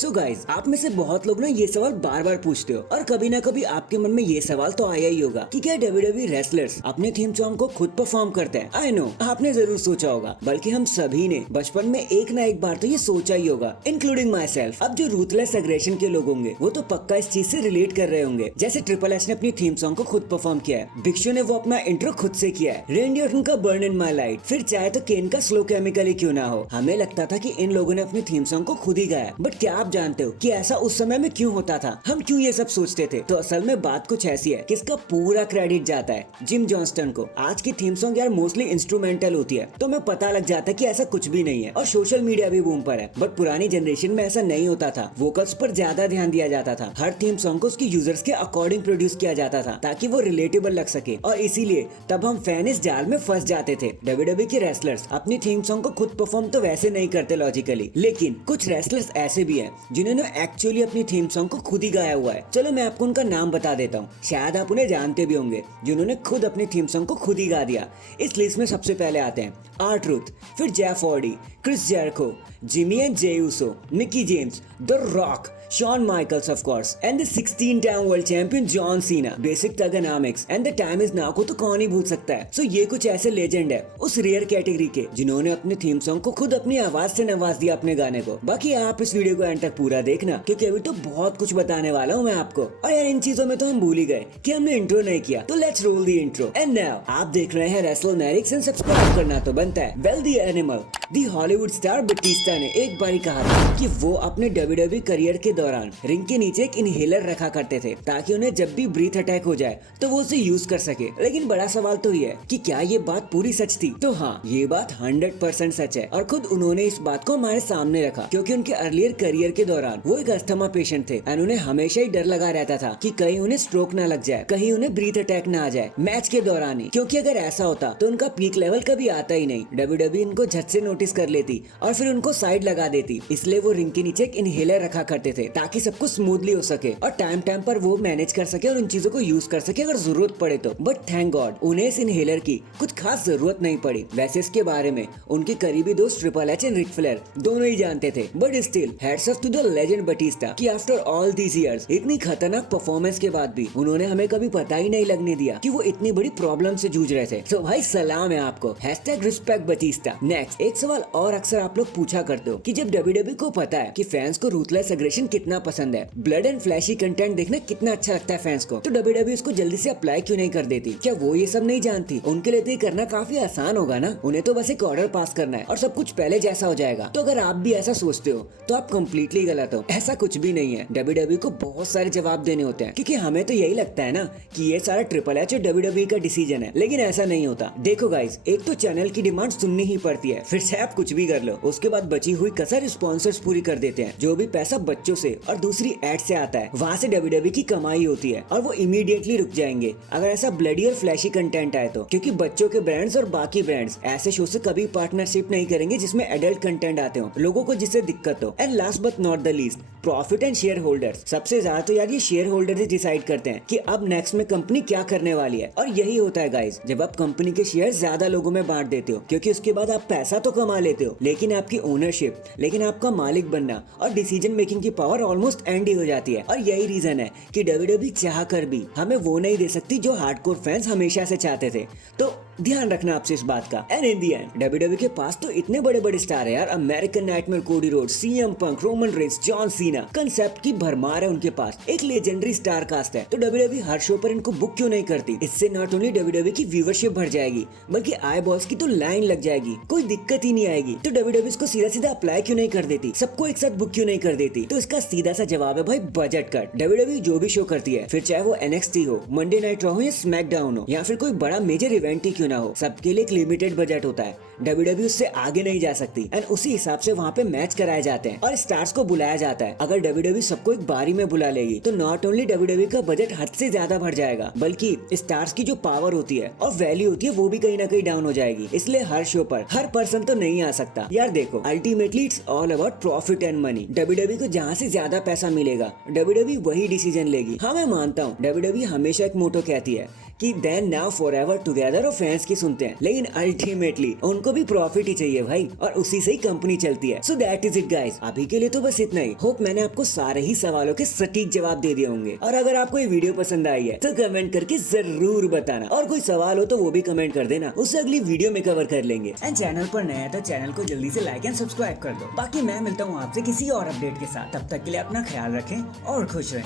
So guys, आप में से बहुत लोग ना ये सवाल बार बार पूछते हो और कभी ना कभी आपके मन में ये सवाल तो आया ही होगा कि क्या डब्ल्यूडब्ल्यूई रेसलर्स अपने थीम सॉन्ग को खुद परफॉर्म करते हैं। आई नो, आपने जरूर सोचा होगा, बल्कि हम सभी ने बचपन में एक ना एक बार तो ये सोचा ही होगा, इंक्लूडिंग माई सेल्फ। अब जो रूथलेस एग्रेशन के लोग होंगे वो तो पक्का इस चीज से रिलेट कर रहे होंगे। जैसे ट्रिपल एच ने अपनी थीम सॉन्ग को खुद परफॉर्म किया है, बिग शो ने वो अपना इंट्रो खुद से किया है, रेंडी ऑर्टन का बर्न इन माई लाइट, फिर चाहे तो केन का स्लो केमिकल ही क्यों ना हो। हमें लगता था कि इन लोगों ने अपनी थीम सॉन्ग को खुद ही गाया, बट क्या आप जानते हो कि ऐसा उस समय में क्यों होता था? हम क्यों ये सब सोचते थे? तो असल में बात कुछ ऐसी है कि इसका पूरा क्रेडिट जाता है जिम जॉनस्टन को। आज की थीम सॉन्ग यार मोस्टली इंस्ट्रूमेंटल होती है, तो हमें पता लग जाता है कि ऐसा कुछ भी नहीं है, और सोशल मीडिया भी बूम पर है। बट पुरानी जनरेशन में ऐसा नहीं होता था, वोकल्स पर ज्यादा ध्यान दिया जाता था। हर थीम सॉन्ग को उसकी यूजर्स के अकॉर्डिंग प्रोड्यूस किया जाता था ताकि वो रिलेटेबल लग सके, और इसीलिए तब हम फैन इस जाल में फंस जाते थे। डब्ल्यूडब्ल्यूई के रेसलर्स अपनी थीम सॉन्ग को खुद परफॉर्म तो वैसे नहीं करते लॉजिकली, लेकिन कुछ रेसलर्स ऐसे भी हैं जिन्होंने एक्चुअली अपनी थीम सॉन्ग को खुद ही गाया हुआ है। चलो मैं आपको उनका नाम बता देता हूँ, शायद आप उन्हें जानते भी होंगे, जिन्होंने खुद अपनी थीम सॉन्ग को खुद ही गा दिया। इस लिस्ट में सबसे पहले आते हैं R-Truth, फिर Jeff Hardy, Chris Jericho, Jimmy and Jey Uso, Mickie James, the Rock, Shawn Michaels of course, and the 16-time world champion John Cena, basic thuganomics and the time is now को तो कौन ही भूल सकता है। सो ये कुछ ऐसे लेजेंड है उस रेयर कैटेगरी के जिन्होंने अपने थीम सॉन्ग को खुद अपनी आवाज से नवाज दिया अपने गाने को। बाकी आप इस वीडियो को एंड तक पूरा देखना, क्योंकि अभी तो बहुत कुछ बताने वाला हूँ मैं आपको। और यार इन चीजों में तो हम भूल ही गए कि हमने इंट्रो नहीं किया, तो let's roll the intro. And now आप देख रहे हैं रेसलमैनिक्स एंड सब्सक्राइब करना तो बनता है। Well the animal the Hollywood star Batista ने एक बारी कहा था कि वो अपने डब्ल्यूडब्ल्यूई करियर के दौरान रिंग के नीचे एक इनहेलर रखा करते थे ताकि उन्हें जब भी ब्रीथ अटैक हो जाए तो वो उसे यूज कर सके। लेकिन बड़ा सवाल तो ये है कि क्या ये बात पूरी सच थी? तो हाँ, ये बात 100% सच है, और खुद उन्होंने इस बात को हमारे सामने रखा, क्योंकि उनके अर्लियर करियर के दौरान वो एक अस्थमा पेशेंट थे एंड उन्हें हमेशा ही डर लगा रहता था कि कहीं उन्हें स्ट्रोक ना लग जाए, कहीं उन्हें ब्रीथ अटैक ना आ जाए मैच के दौरान ही, क्योंकि अगर ऐसा होता तो उनका पीक लेवल कभी आता ही नहीं। डब्ल्यूडब्ल्यूई इनको झट से नोटिस कर लेती और फिर उनको साइड लगा देती। इसलिए वो रिंग के नीचे एक इनहेलर रखा करते थे ताकि सब कुछ स्मूथली हो सके और टाइम टाइम पर वो मैनेज कर सके और उन चीजों को यूज कर सके अगर जरूरत पड़े तो। बट थैंक गॉड उन्हें इस इनहेलर की कुछ खास जरूरत नहीं पड़ी। वैसे इसके बारे में उनके करीबी दोस्त triple H and Rick Flair दोनों ही जानते थे, but still hats off to the legend Batista कि आफ्टर ऑल दीज इयर्स इतनी खतरनाक परफॉर्मेंस के बाद भी उन्होंने हमें कभी पता ही नहीं लगने दिया कि वो इतनी बड़ी प्रॉब्लम से जूझ रहे थे। तो भाई सलाम है आपको, #रिस्पेक्ट बटिस्टा। नेक्स्ट एक सवाल और अक्सर आप लोग पूछा करते हो कि जब डब्ल्यूडब्ल्यूई को पता है कि फैंस को रूथलेस एग्रेशन कितना पसंद है, ब्लड एंड फ्लैशी कंटेंट देखना कितना अच्छा लगता है फैंस को, तो डब्ल्यूडब्ल्यूई इसको जल्दी से अप्लाई क्यों नहीं कर देती? क्या वो ये सब नहीं जानती? उनके लिए तो ये करना काफी आसान होगा ना, उन्हें तो बस एक ऑर्डर पास करना है और सब कुछ पहले जैसा हो जाएगा। तो अगर आप भी ऐसा सोचते हो तो आप कम्प्लीटली गलत हो, ऐसा कुछ भी नहीं है। डब्ल्यूडब्ल्यूई को बहुत सारे जवाब देने होते हैं, क्योंकि हमें तो यही लगता है ना कि ये सारा ट्रिपल एच और डब्ल्यूडब्ल्यूई का डिसीजन है, लेकिन ऐसा नहीं होता। देखो गाइस, एक तो चैनल की डिमांड सुननी ही पड़ती है, फिर से आप कुछ भी कर लो, उसके बाद बची हुई कसर स्पॉन्सर्स पूरी कर देते हैं। जो भी पैसा बच्चों से और दूसरी एड से आता है वहाँ से डब्ल्यूडब्ल्यूई की कमाई होती है, और वो इमीडिएटली रुक जाएंगे अगर ऐसा ब्लडी और फ्लैशी कंटेंट आए तो, क्योंकि बच्चों के ब्रांड्स और बाकी ब्रांड्स ऐसे शो से कभी पार्टनरशिप नहीं करेंगे जिसमें एडल्ट कंटेंट आते हो, लोगों को जिससे दिक्कत हो। And last but not the least, profit and share holders. सबसे ज्यादा तो यार ये शेयर होल्डर्स डिसाइड करते हैं कि अब नेक्स्ट में कंपनी क्या करने वाली है, और यही होता है गाइस जब आप कंपनी के शेयर ज्यादा लोगों में बांट देते हो, क्योंकि उसके बाद आप पैसा तो कमा लेते हो, लेकिन आपकी ओनरशिप, लेकिन आपका मालिक बनना और डिसीजन मेकिंग की पावर ऑलमोस्ट एंड ही हो जाती है। और यही रीजन है कि डब्ल्यूडब्ल्यूई चाह कर भी हमें वो नहीं दे सकती जो हार्डकोर फैंस हमेशा से चाहते थे। तो ध्यान रखना आपसे इस बात का। And in the and WWE के पास तो इतने बड़े बड़े स्टार है यार, American nightmare Cody Rhodes, CM Punk, Roman Reigns, John Cena, concept की भरमार है उनके पास, एक लेजेंडरी स्टार कास्ट है। तो डब्ल्यूडब्ल्यूई हर शो पर इनको बुक क्यों नहीं करती? इससे नॉट ओनली डब्ल्यूडब्ल्यूई की व्यूवरशिप बढ़ जाएगी, बल्कि आई बॉस की तो लाइन लग जाएगी, कोई दिक्कत ही नहीं आएगी। तो डब्ल्यूडब्ल्यूई इसको सीधा सीधा अप्लाई क्यों नहीं कर देती, सबको एक साथ बुक क्यों नहीं कर देती? तो इसका सीधा सा जवाब है भाई, बजट कट। डब्ल्यूडब्ल्यूई जो भी शो करती है, फिर चाहे वो NXT हो, मंडे नाइट रॉ हो या स्मैकडाउन हो, या फिर कोई बड़ा मेजर इवेंट ही क्यों ना हो, सबके लिए लिमिटेड बजट होता है। डब्ल्यूडब्ल्यूई उससे आगे नहीं जा सकती एंड उसी हिसाब से वहाँ पे मैच कराए जाते हैं और स्टार्स को बुलाया जाता है। अगर डब्ल्यूडब्ल्यूई सबको एक बारी में बुला लेगी तो नॉट ओनली डब्ल्यूडब्ल्यूई का बजट हद से ज्यादा बढ़ जाएगा, बल्कि स्टार्स की जो पावर होती है और वैल्यू होती है वो भी कहीं ना कहीं डाउन हो जाएगी। इसलिए हर शो पर हर पर्सन तो नहीं आ सकता यार। देखो, ultimately it's all about profit and money. WWE को जहाँ से ज्यादा पैसा मिलेगा डब्ल्यूडब्ल्यूई वही डिसीजन लेगी। हाँ, मैं मानता हूँ डब्ल्यूडब्ल्यूई हमेशा एक मोटो कहती है कि देन नाउ फॉरएवर टुगेदर और फैंस की सुनते हैं, लेकिन अल्टीमेटली उनको भी प्रॉफिट ही चाहिए भाई, और उसी से ही कंपनी चलती है। So that is it guys, अभी के लिए तो बस इतना ही। होप मैंने आपको सारे ही सवालों के सटीक जवाब दे दिए होंगे, और अगर आपको ये वीडियो पसंद आई है तो कमेंट करके जरूर बताना, और कोई सवाल हो तो वो भी कमेंट कर देना, उससे अगली वीडियो में कवर कर लेंगे। एंड चैनल पर नया है तो चैनल को जल्दी से लाइक एंड सब्सक्राइब कर दो। बाकी मैं मिलता हूँ आपसे किसी और अपडेट के साथ, तब तक के लिए अपना ख्याल रखें और खुश रहें।